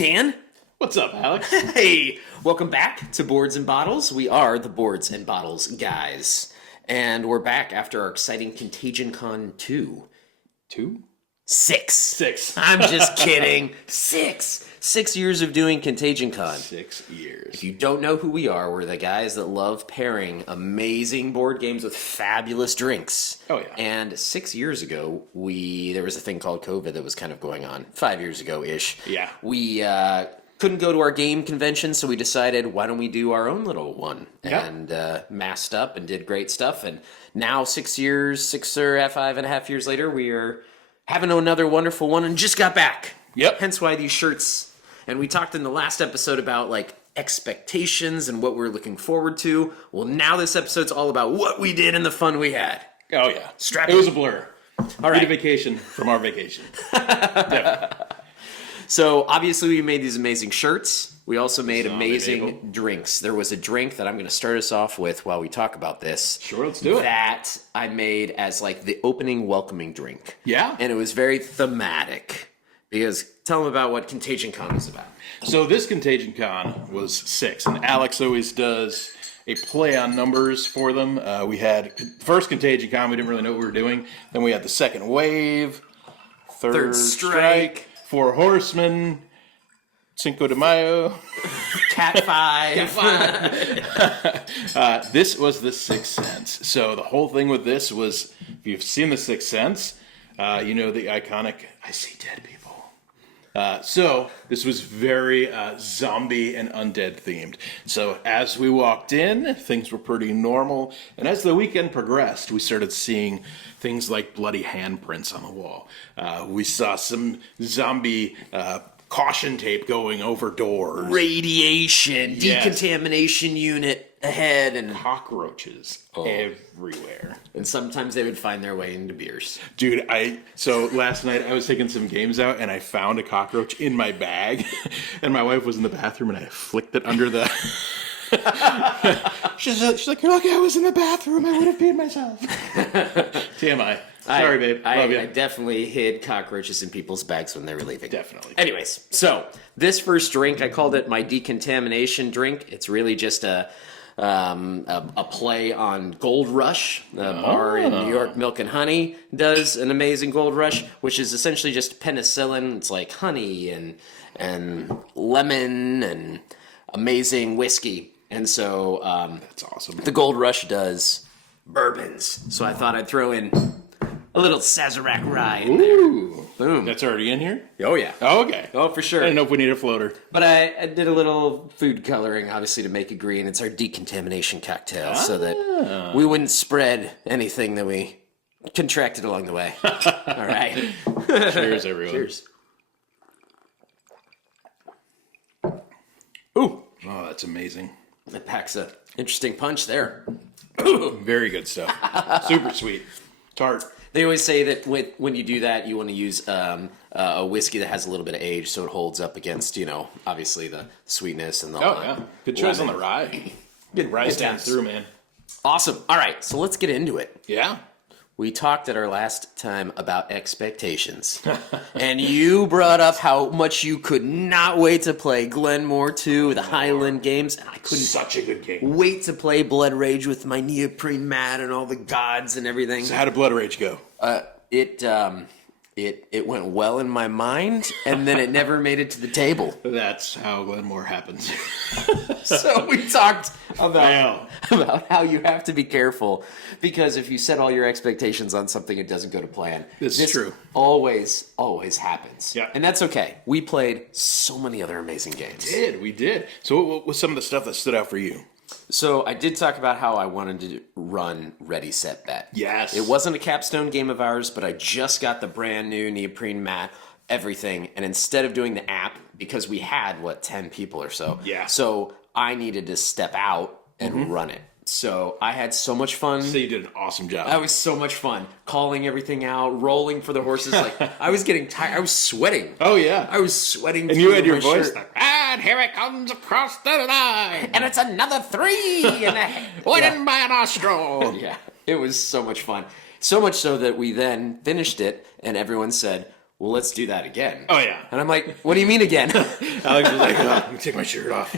Dan. What's up, Alex? Hey, welcome back to Boards and Bottles. We are the Boards and Bottles guys. And we're back after our exciting ContagionCon 2. 2? 6. 6. I'm just kidding. 6. 6 years of doing ContagionCon. 6 years. If you don't know who we are, we're the guys that love pairing amazing board games with fabulous drinks. Oh, yeah. And 6 years ago, there was a thing called COVID that was kind of going on. 5 years ago-ish. Yeah. We couldn't go to our game convention, so we decided, why don't we do our own little one? Yeah. And masked up and did great stuff. And now 6 years, 5.5 years later, we are having another wonderful one and just got back. Yep. Hence why these shirts. And we talked in the last episode about like expectations and what we're looking forward to. Well, now this episode's all about what we did and the fun we had. Oh, yeah. Strap it in. was a blur. All right. We did a vacation from our vacation. Definitely. So obviously we made these amazing shirts. We also made Zombie amazing bagel. drinks. There was a drink that I'm going to start us off with while we talk about this. Sure, let's do it. That I made as like the opening welcoming drink. Yeah. And it was very thematic. Because tell them about what ContagionCon is about. So this ContagionCon was 6, and Alex always does a play on numbers for them. We had first ContagionCon, we didn't really know what we were doing. Then we had the second wave, third strike, Four Horsemen, Cinco de Mayo, Cat 5. This was the Sixth Sense. So the whole thing with this was, if you've seen the Sixth Sense, you know the iconic "I see dead people." So this was very zombie and undead themed. So as we walked in, things were pretty normal. And as the weekend progressed, we started seeing things like bloody handprints on the wall. We saw some zombie caution tape going over doors. Radiation, Yes. decontamination unit ahead, and Cockroaches everywhere. And sometimes they would find their way into beers. Dude, so last night I was taking some games out and I found a cockroach in my bag, and my wife was in the bathroom and I flicked it under the. she's like, "You're lucky I was in the bathroom. I would have peed myself." TMI. Sorry, babe. Love you. I definitely hid cockroaches in people's bags when they were leaving. Definitely. Anyways, so this first drink, I called it my decontamination drink. It's really just a play on Gold Rush. The bar in New York, Milk and Honey, does an amazing Gold Rush, which is essentially just penicillin. It's like honey and lemon and amazing whiskey. And so That's awesome. the Gold Rush does bourbons. So I thought I'd throw in a little Sazerac rye in there. Ooh. Boom. That's already in here? Oh, yeah. Oh, okay. Oh, for sure. I didn't know if we need a floater. But I did a little food coloring, obviously, to make it green. It's our decontamination cocktail, so that we wouldn't spread anything that we contracted along the way. All right. Cheers, everyone. Cheers. Ooh. Oh, that's amazing. That packs a interesting punch there. Very good stuff. Super sweet. Tart. They always say that when you do that, you want to use a whiskey that has a little bit of age, so it holds up against, obviously the sweetness and the. Oh, yeah. Good choice on the rye. Good Rye good stands times. through, man. Awesome. All right, so let's get into it. Yeah. We talked at our last time about expectations. And you brought up how much you could not wait to play Glenmore 2, the Highland games, and I couldn't Such a good game. wait to play Blood Rage with my neoprene mat and all the gods and everything. So how did Blood Rage go? It went well in my mind, and then it never made it to the table. That's how Glenmore happens. So we talked Wow. about how you have to be careful, because if you set all your expectations on something, it doesn't go to plan. This is true. Always happens. Yeah. And that's okay. We played so many other amazing games. We did. So what was some of the stuff that stood out for you? So I did talk about how I wanted to run Ready, Set, Bet. Yes. It wasn't a capstone game of ours, but I just got the brand new neoprene mat, everything. And instead of doing the app, because we had, 10 people or so. Yeah. So I needed to step out and run it. So I had so much fun. So you did an awesome job. That was so much fun. Calling everything out, rolling for the horses. Like, I was getting tired. I was sweating. Oh, yeah. I was sweating. And you had through your my voice shirt. like, and here it comes across the line. And it's another 3. And Winning by a nostril. Yeah, it was so much fun. So much so that we then finished it, and everyone said, well, let's do that again. Oh, yeah. And I'm like, what do you mean again? Alex was like, oh, let me take my shirt off.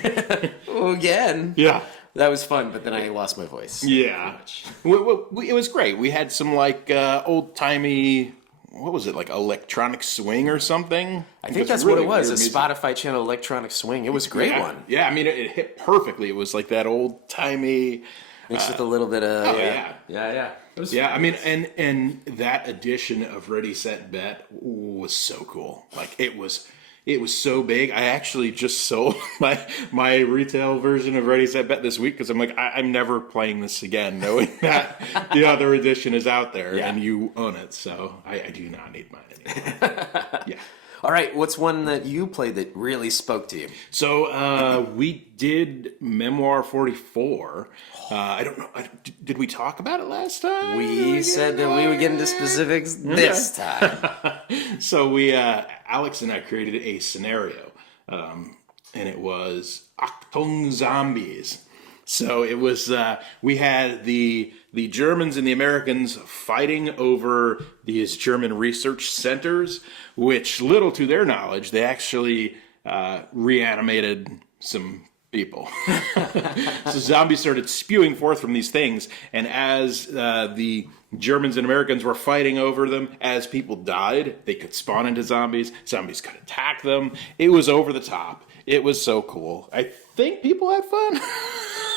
Oh, again? Yeah. That was fun, but then I lost my voice. Yeah. It was great. We had some like old-timey, what was it, like electronic swing or something? I think that's really what it was, a Spotify channel electronic swing. It was a great one. Yeah, I mean, it hit perfectly. It was like that old-timey... Mixed with a little bit of... Yeah. Yeah, I mean, and that edition of Ready, Set, Bet was so cool. Like, it was so big. I actually just sold my retail version of Ready, Set, Bet this week because I'm like, I'm never playing this again, knowing that the other edition is out there and you own it. So I do not need mine anymore. Yeah. All right, what's one that you played that really spoke to you? So we did Memoir 44. I don't know. Did we talk about it last time? We said that we would get into specifics this time. So Alex and I created a scenario, and it was Achtung Zombies. So it was, we had the Germans and the Americans fighting over these German research centers, which, little to their knowledge, they actually reanimated some people. So zombies started spewing forth from these things, and as the Germans and Americans were fighting over them, as people died, they could spawn into zombies. Zombies could attack them. It was over the top. It was so cool. I think people had fun.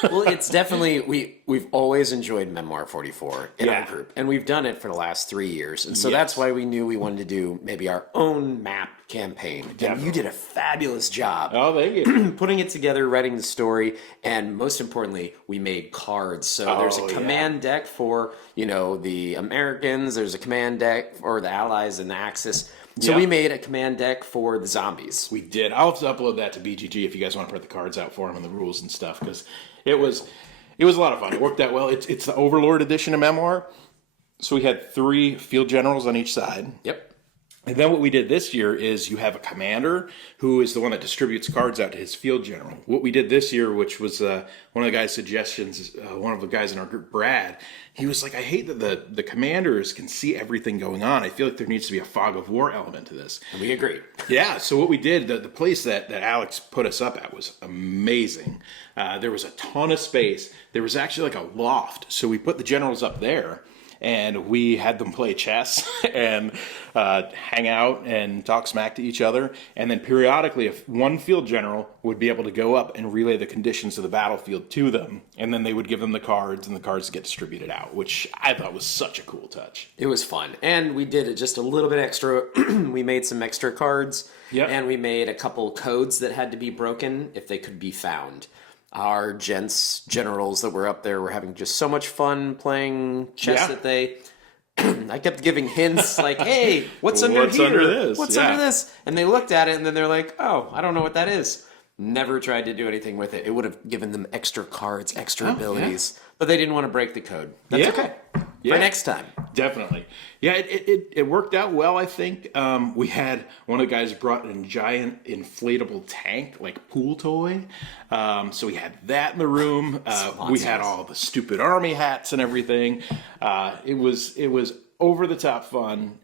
Well, it's definitely, we've always enjoyed Memoir 44 in our group, and we've done it for the last 3 years, and so that's why we knew we wanted to do maybe our own map campaign. Definitely. And you did a fabulous job. Oh, thank you. Putting it together, writing the story, and most importantly, we made cards. So there's a command deck for, the Americans, there's a command deck for the Allies and the Axis. So we made a command deck for the zombies. We did. I'll have to upload that to BGG if you guys want to print the cards out for them and the rules and stuff, because it was a lot of fun. It worked out well. It's the Overlord edition of Memoir. So we had 3 field generals on each side. Yep. And then what we did this year is you have a commander who is the one that distributes cards out to his field general. What we did this year, which was one of the guys' suggestions, one of the guys in our group, Brad, he was like, I hate that the commanders can see everything going on. I feel like there needs to be a fog of war element to this. And we agree. Yeah, so what we did, the place that Alex put us up at was amazing. There was a ton of space. There was actually like a loft. So we put the generals up there. And we had them play chess and hang out and talk smack to each other. And then periodically, if one field general would be able to go up and relay the conditions of the battlefield to them, and then they would give them the cards, and the cards get distributed out, which I thought was such a cool touch. It was fun. And we did it just a little bit extra. We made some extra cards. Yep. And we made a couple codes that had to be broken if they could be found. Our generals that were up there were having just so much fun playing chess that they... I kept giving hints like, hey, what's under here? Under this? What's under this? And they looked at it and then they're like, oh, I don't know what that is. Never tried to do anything with it. It would have given them extra cards, extra abilities. But they didn't want to break the code. That's okay. For next time. Definitely. Yeah, it worked out well, I think. We had one of the guys brought a giant inflatable tank, like pool toy. So we had that in the room. We had all the stupid army hats and everything. It was over the top fun.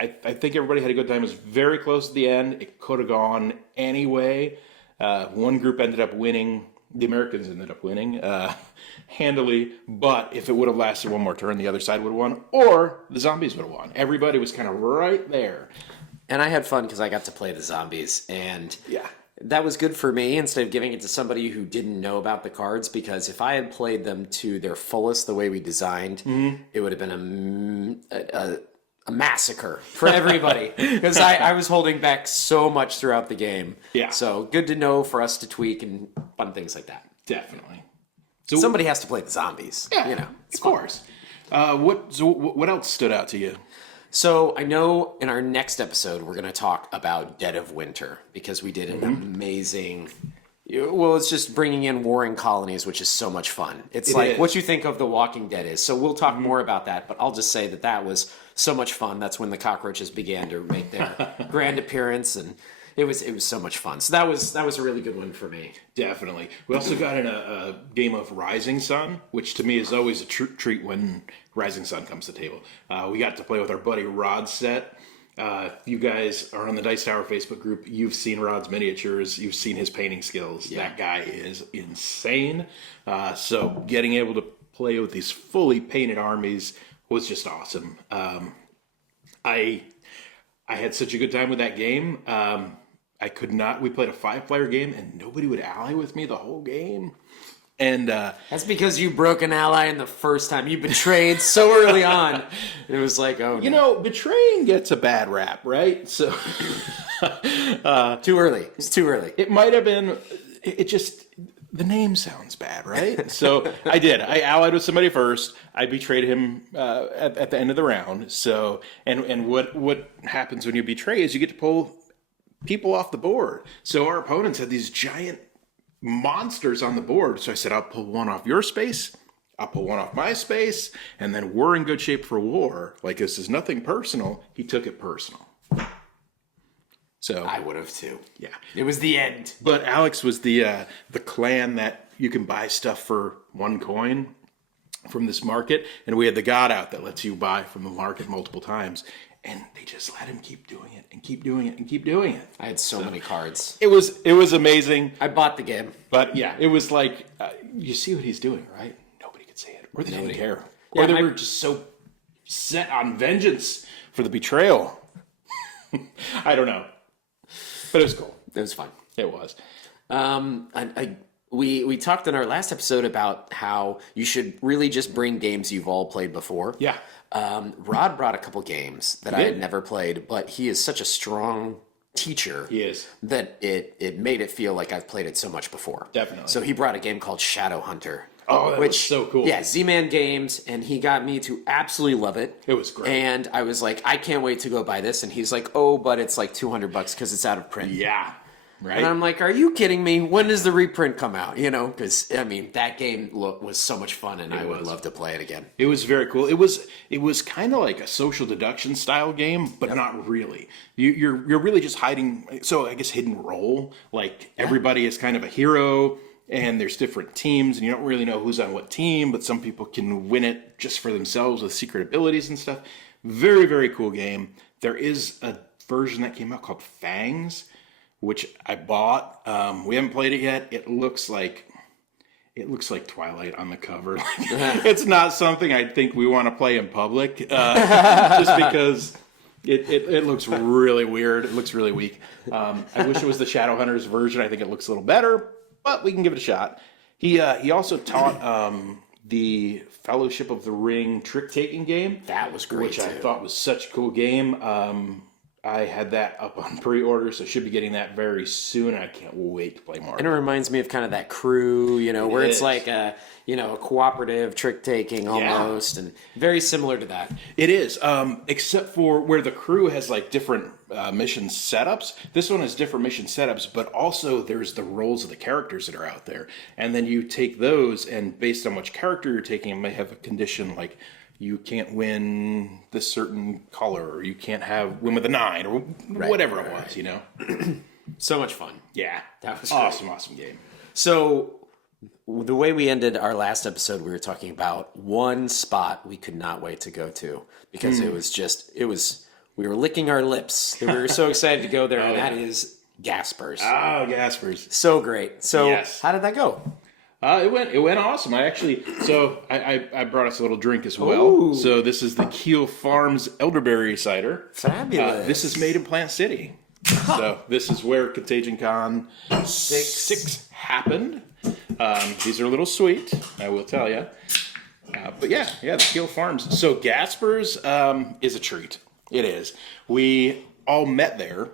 I think everybody had a good time. It was very close to the end. It could have gone any way. One group ended up winning. The Americans ended up winning handily, but if it would have lasted one more turn, the other side would have won, or the zombies would have won. Everybody was kind of right there. And I had fun because I got to play the zombies, and that was good for me instead of giving it to somebody who didn't know about the cards, because if I had played them to their fullest the way we designed, it would have been a massacre for everybody because I was holding back so much throughout the game. Yeah. So good to know for us to tweak and fun things like that. Definitely. So somebody has to play the zombies. Yeah, of course. What else stood out to you? So I know in our next episode we're going to talk about Dead of Winter because we did an amazing. Well, it's just bringing in warring colonies, which is so much fun. It's like what you think of The Walking Dead is. So we'll talk more about that, but I'll just say that was so much fun. That's when the cockroaches began to make their grand appearance, and it was so much fun. So that was a really good one for me. Definitely. We also got in a game of Rising Sun, which to me is always a treat when Rising Sun comes to the table. We got to play with our buddy Rod Set. You guys are on the Dice Tower Facebook group. You've seen Rod's miniatures. You've seen his painting skills. Yeah. That guy is insane. So getting able to play with these fully painted armies was just awesome. I had such a good time with that game. I could not. We played a 5-player game, and nobody would ally with me the whole game. And That's because you broke an ally in the first time. You betrayed so early on. It was like, oh, no. you know, betraying gets a bad rap, right? So Too early. It's too early. it might have been. It just the name sounds bad, right? So I did. I allied with somebody first. I betrayed him at the end of the round. So and what happens when you betray is you get to pull people off the board. So our opponents had these giant monsters on the board. So I said, I'll pull one off your space. I'll pull one off my space. And then we're in good shape for war. Like, this is nothing personal. He took it personal. So I would have too. yeah. It was the end. But Alex was the clan that you can buy stuff for 1 coin from this market. And we had the god out that lets you buy from the market multiple times. And they just let him keep doing it and keep doing it and keep doing it. I had so many cards. It was amazing. I bought the game. But yeah, it was like, you see what he's doing, right? Nobody could say it. Or they didn't care. Yeah, Or they were just so set on vengeance for the betrayal. I don't know. But it was cool. It was fun. It was. We talked in our last episode about how you should really just bring games you've all played before. Yeah. Rod brought a couple games that I had did? never played, but he is such a strong teacher He is. that it made it feel like I've played it so much before. Definitely. So he brought a game called Shadow Hunter. Oh, that was so cool. Yeah, Z-Man Games, and he got me to absolutely love it. It was great. And I was like, I can't wait to go buy this. And he's like, oh, but it's like $200 because it's out of print. Yeah. Right. And I'm like, are you kidding me? When does the reprint come out? You know, because, I mean, that game was so much fun, and I would love to play it again. It was very cool. It was kind of like a social deduction style game, but not really. You're really just hiding. So I guess hidden role. Like everybody is kind of a hero, and there's different teams, and you don't really know who's on what team. But some people can win it just for themselves with secret abilities and stuff. Very, very cool game. There is a version that came out called Fangs, which I bought. We haven't played it yet. It looks like Twilight on the cover. It's not something I think we want to play in public, just because it looks really weird. It looks really weak. I wish it was the Shadowhunters version. I think it looks a little better, but we can give it a shot. He also taught the Fellowship of the Ring trick-taking game. That was great, which I too. thought was such a cool game. I had that up on pre-order, so should be getting that very soon. I can't wait to play more. And it reminds me of kind of that crew, you know, where it's is. like a cooperative trick-taking almost, and very similar to that. It is, except for where the crew has like different mission setups. This one has different mission setups, but also there's the roles of the characters that are out there. And then you take those, and based on which character you're taking, it may have a condition like you can't win this certain color, or you can't win with a 9, or whatever it was, you know? So much fun. Yeah. That was awesome game. So the way we ended our last episode, we were talking about one spot we could not wait to go to, because we were licking our lips. We were so excited to go there, and that is Gasper's. Oh, Gasper's. So great. So Yes. how did that go? It went awesome. I brought us a little drink as well. Ooh. So this is the Keel Farms Elderberry cider. Fabulous. This is made in Plant City. So this is where ContagionCon 6 happened. These are a little sweet, I will tell you. But yeah, the Keel Farms. So Gasper's is a treat. It is. We all met there.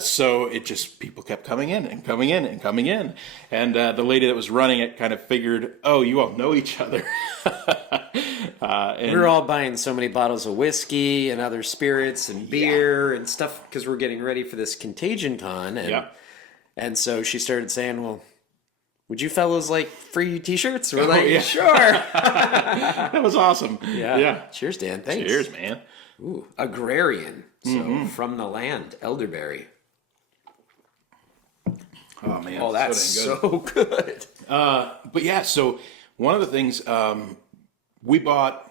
So it just, people kept coming in and coming in and coming in. And the lady that was running it kind of figured, oh, you all know each other. We were all buying so many bottles of whiskey and other spirits and beer and stuff because we're getting ready for this ContagionCon. And so she started saying, well, would you fellows like free t-shirts? We're like, sure. That was awesome. Yeah. Cheers, Dan. Thanks. Cheers, man. Ooh, agrarian. So from the land, elderberry. Oh, man. Oh, that's so good. But yeah, so one of the things we bought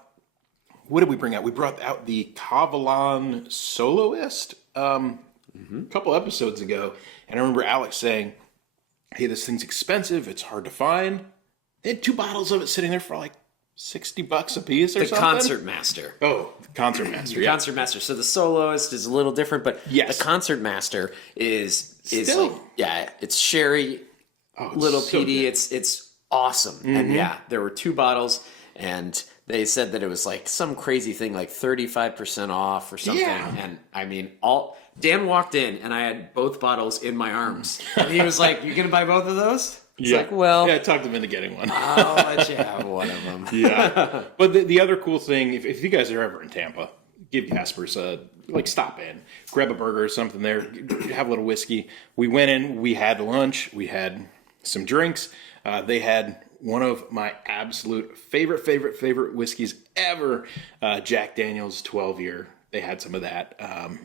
what did we bring out? We brought out the Kavalan Soloist a couple episodes ago. And I remember Alex saying, hey, this thing's expensive. It's hard to find. They had 2 bottles of it sitting there for like $60 a piece or The something. Concertmaster. Oh, the Concertmaster. The Concertmaster. So the Soloist is a little different, but Yes. the Concertmaster is Still. like, yeah, it's sherry, It's little so peaty. good. It's awesome. And yeah, there were 2 bottles, and they said that it was like some crazy thing, like 35% off or something. Yeah. And I mean, Dan walked in, and I had both bottles in my arms, and he was like, "You gonna buy both of those?" It's like, well, Yeah, I talked him into getting one. I'll let you have one of them. Yeah. But the other cool thing, if you guys are ever in Tampa, give Jasper's stop in, grab a burger or something there, have a little whiskey. We went in, we had lunch, we had some drinks. They had one of my absolute favorite whiskeys ever, Jack Daniel's 12-year. They had some of that.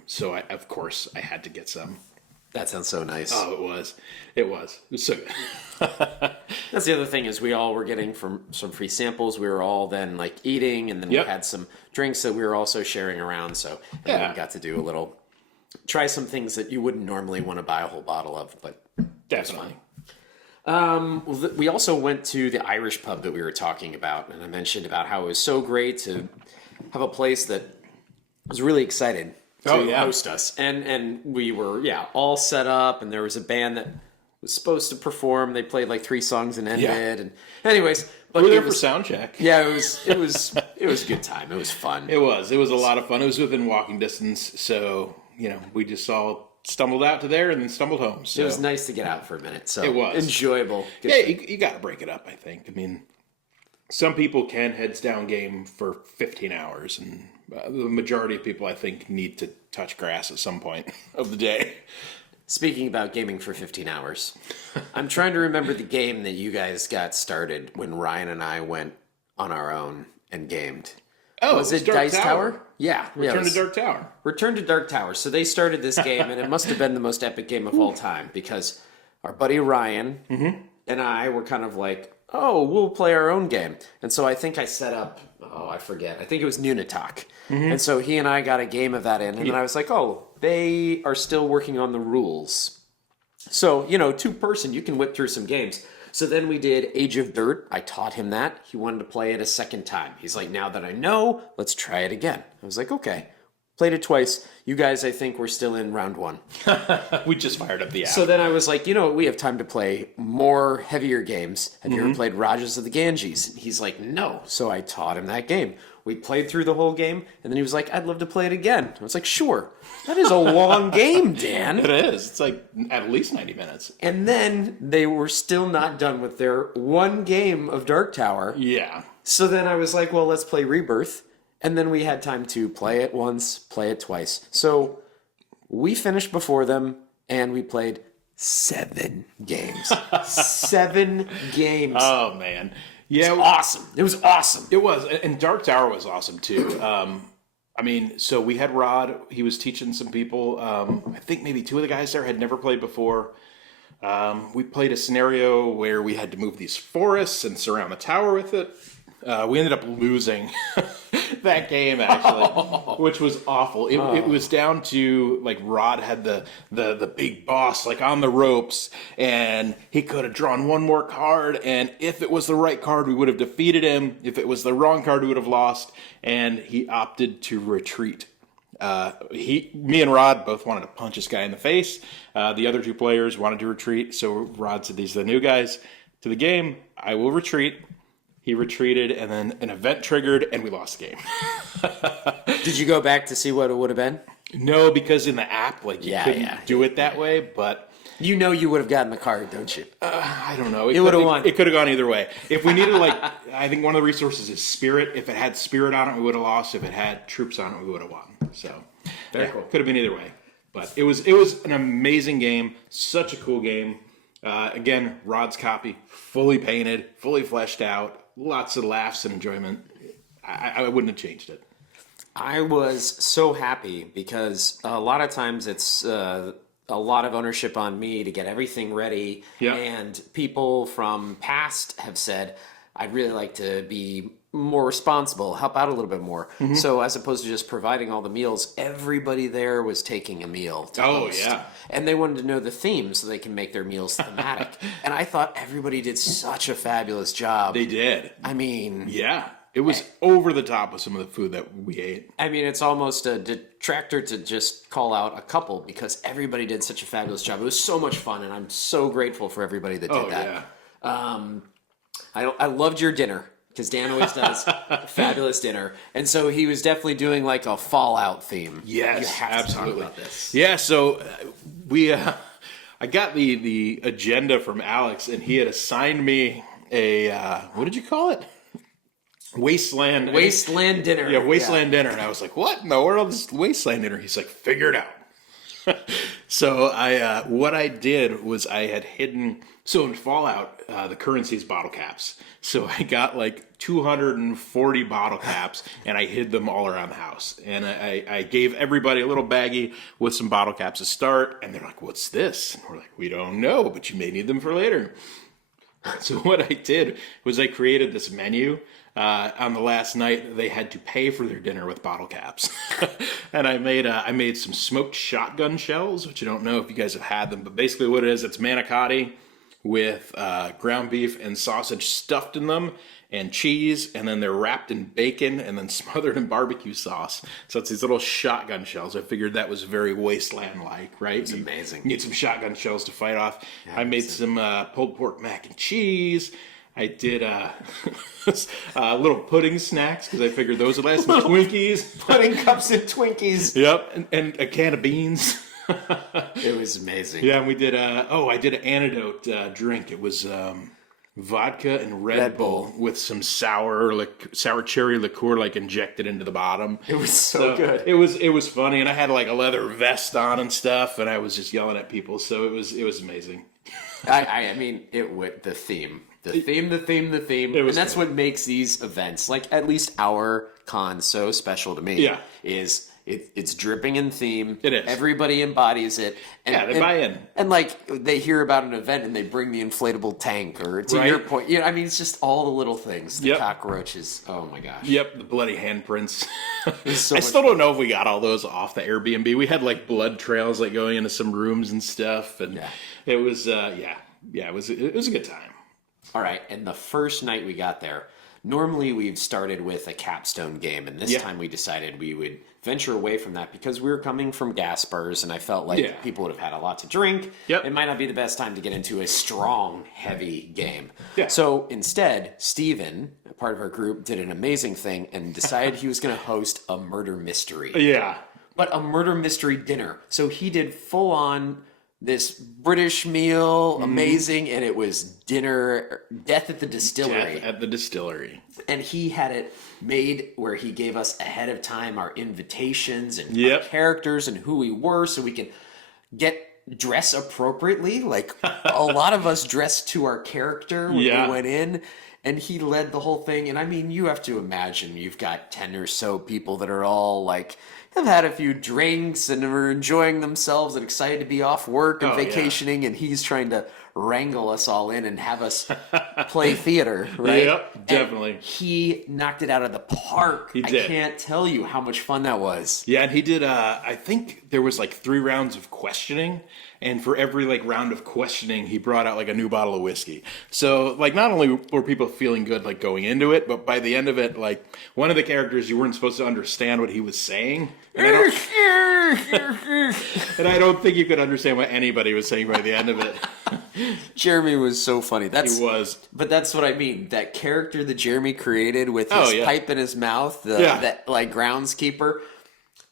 So of course I had to get some. That sounds so nice. Oh, it was so good. That's the other thing is we all were getting from some free samples. We were all then like eating, and then Yep. we had some drinks that we were also sharing around. So and then we got to do try some things that you wouldn't normally want to buy a whole bottle of, but Definitely. we also went to the Irish pub that we were talking about, and I mentioned about how it was so great to have a place that was really excited to host us, and we were all set up, and there was a band that was supposed to perform. They played like 3 songs and ended, and anyways, but We were there it for was, sound check. yeah, it was a good time. It was fun. It was a lot of fun. It was within walking distance, so we just all stumbled out to there and then stumbled home. So It was nice to get out for a minute. So It was. enjoyable. Good yeah, thing. you got to break it up. I think. I mean, some people can heads down game for 15 hours, and the majority of people, I think, need to touch grass at some point of the day. Speaking about gaming for 15 hours, I'm trying to remember the game that you guys got started when Ryan and I went on our own and gamed. Oh, Was it Dark Dice Tower? Yeah. Return to Dark Tower. Return to Dark Tower. So they started this game, and it must have been the most epic game of all time because our buddy Ryan and I were kind of like, oh, we'll play our own game. And so I think I set up, I forget. I think it was Nunatalk. And so he and I got a game of that in, and then I was like, oh, they are still working on the rules. So, 2-person, you can whip through some games. So then we did Age of Dirt. I taught him that. He wanted to play it a second time. He's like, now that I know, let's try it again. I was like, okay. Played it twice. You guys, I think, we're still in round 1. We just fired up the app. So then I was like, we have time to play more heavier games. Have you ever played Rajas of the Ganges? And he's like, no. So I taught him that game. We played through the whole game, and then he was like, I'd love to play it again. I was like, sure. That is a long game, Dan. It is. It's like at least 90 minutes. And then they were still not done with their one game of Dark Tower. Yeah. So then I was like, well, let's play Rebirth. And then we had time to play it once, play it twice. So we finished before them, and we played 7 games. 7 games. Oh, man. Yeah. Awesome. It was awesome. It was. And Dark Tower was awesome, too. So we had Rod. He was teaching some people. I think maybe 2 of the guys there had never played before. We played a scenario where we had to move these forests and surround the tower with it. We ended up losing that game, actually, which was awful. It was down to, like, Rod had the big boss, like, on the ropes, and he could have drawn one more card, and if it was the right card, we would have defeated him. If it was the wrong card, we would have lost, and he opted to retreat. Me and Rod both wanted to punch this guy in the face. The other 2 players wanted to retreat, so Rod said, these are the new guys to the game. I will retreat. He retreated, and then an event triggered, and we lost the game. Did you go back to see what it would have been? No, because in the app, like, you couldn't do it that way, but... You would have gotten the card, don't you? I don't know. It would have won. It could have gone either way. If we needed, like, I think one of the resources is Spirit. If it had Spirit on it, we would have lost. If it had troops on it, we would have won. So, Very cool. Could have been either way. But it was an amazing game. Such a cool game. Again, Rod's copy, fully painted, fully fleshed out. Lots of laughs and enjoyment. I wouldn't have changed it. I was so happy because a lot of times it's a lot of ownership on me to get everything ready. Yeah. And people from past have said, I'd really like to be more responsible, help out a little bit more. So as opposed to just providing all the meals, everybody there was taking a meal to host. yeah. And they wanted to know the theme so they can make their meals thematic. And I thought everybody did such a fabulous job. They did. I mean... Yeah. It was over the top with some of the food that we ate. I mean, it's almost a detractor to just call out a couple because everybody did such a fabulous job. It was so much fun, and I'm so grateful for everybody that did that. Yeah. I loved your dinner because Dan always does a fabulous dinner, and so he was definitely doing like a Fallout theme. Yes, you have absolutely. to talk about this. Yeah, so I got the agenda from Alex, and he had assigned me a what did you call it? Wasteland dinner. Yeah, wasteland dinner. And I was like, what in the world is wasteland dinner? He's like, figure it out. So what I did was I had hidden, so in Fallout, the currency is bottle caps. So I got like 240 bottle caps and I hid them all around the house. And I gave everybody a little baggie with some bottle caps to start. And they're like, what's this? And we're like, we don't know, but you may need them for later. So what I did was I created this menu. On the last night, they had to pay for their dinner with bottle caps, and I made some smoked shotgun shells, which I don't know if you guys have had them, but basically what it is, it's manicotti with ground beef and sausage stuffed in them, and cheese, and then they're wrapped in bacon and then smothered in barbecue sauce. So it's these little shotgun shells. I figured that was very wasteland-like, right? It's amazing. You need some shotgun shells to fight off. Yeah, I made some pulled pork mac and cheese. I did little pudding snacks because I figured those would last. Some Twinkies. Pudding cups and Twinkies. Yep, and a can of beans. It was amazing. Yeah, and we did I did an antidote drink. It was vodka and Red Bull with some sour cherry liqueur like injected into the bottom. It was so good. It was funny, and I had like a leather vest on and stuff, and I was just yelling at people. So it was amazing. I mean, the theme. The theme, and that's what makes these events, like at least our con, so special to me. Yeah. Is it's dripping in theme. It is. Everybody embodies it. And, they buy in. And like they hear about an event and they bring the inflatable tank, or to your point, I mean, it's just all the little things. The cockroaches. Oh my gosh. Yep, the bloody handprints. So I still don't know if we got all those off the Airbnb. We had like blood trails like going into some rooms and stuff, and it was it was a good time. All right, and the first night we got there, normally we've started with a capstone game, and this time we decided we would venture away from that because we were coming from gas bars, and I felt like people would have had a lot to drink. Yep. It might not be the best time to get into a strong, heavy game. Yeah. So instead, Steven, part of our group, did an amazing thing and decided he was going to host a murder mystery. Yeah. But a murder mystery dinner. So he did full on this British meal, amazing, and it was death at the distillery. Death at the distillery. And he had it made where he gave us ahead of time our invitations and our characters and who we were so we can dress appropriately. Like a lot of us dressed to our character when we went in. And he led the whole thing. And I mean, you have to imagine you've got 10 or so people that are all like, have had a few drinks and are enjoying themselves and excited to be off work and vacationing. And he's trying to wrangle us all in and have us play theater, right? Yep, definitely. And he knocked it out of the park. He did. I can't tell you how much fun that was. Yeah, and he did, I think there was like 3 rounds of questioning. And for every like round of questioning, he brought out like a new bottle of whiskey. So like not only were people feeling good like going into it, but by the end of it, like one of the characters, you weren't supposed to understand what he was saying. And I don't think you could understand what anybody was saying by the end of it. Jeremy was so funny. He was. But that's what I mean. That character that Jeremy created with his pipe in his mouth, that like groundskeeper,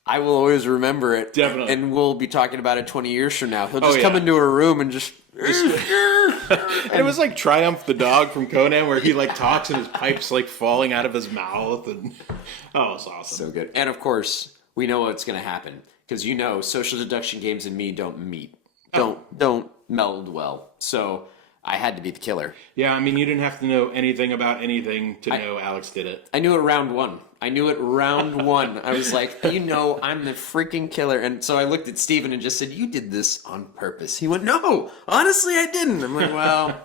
I will always remember it. Definitely. And we'll be talking about it 20 years from now. He'll just come into a room and just... And it was like Triumph the dog from Conan where he like talks and his pipe's like falling out of his mouth. And it's awesome. So good. And of course, we know what's going to happen. Because social deduction games and me don't meet. Don't meld well. So I had to be the killer. Yeah, I mean, you didn't have to know anything about anything to know Alex did it. I knew it round one. I was like, I'm the freaking killer. And so I looked at Steven and just said, you did this on purpose. He went, no, honestly, I didn't. I'm like, well,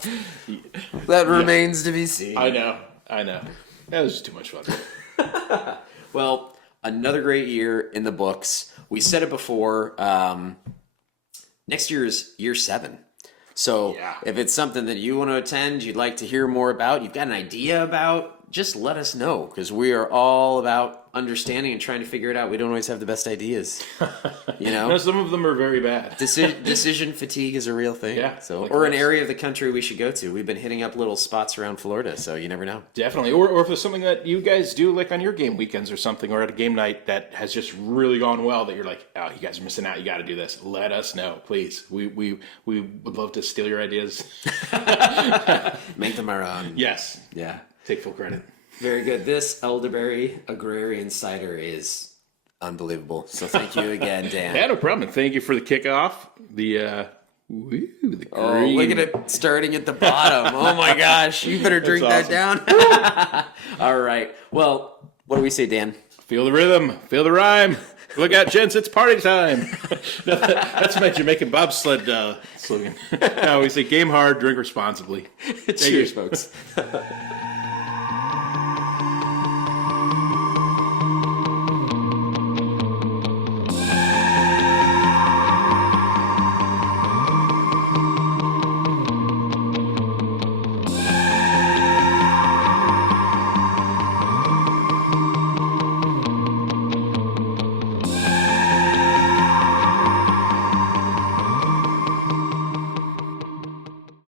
that remains to be seen. I know. That was just too much fun. Well, another great year in the books. We said it before. Next year is year 7. So if it's something that you want to attend, you'd like to hear more about, you've got an idea about, just let us know, because we are all about understanding and trying to figure it out. We don't always have the best ideas. You know? No, some of them are very bad. Decision fatigue is a real thing. Yeah. So, like or an area of the country we should go to. We've been hitting up little spots around Florida, so you never know. Definitely. Or if there's something that you guys do, like on your game weekends or something, or at a game night that has just really gone well, that you're like, oh, you guys are missing out. You got to do this. Let us know, please. We would love to steal your ideas. Make them our own. Yes. Yeah. Take full credit. Very good. This elderberry agrarian cider is unbelievable. So thank you again, Dan. Yeah, no problem. And thank you for the kickoff. The green. Oh, look at it starting at the bottom. Oh my gosh. You better drink that down. All right. Well, what do we say, Dan? Feel the rhythm. Feel the rhyme. Look out, gents. It's party time. That's my Jamaican bobsled slogan. No, we say game hard, drink responsibly. Cheers, folks.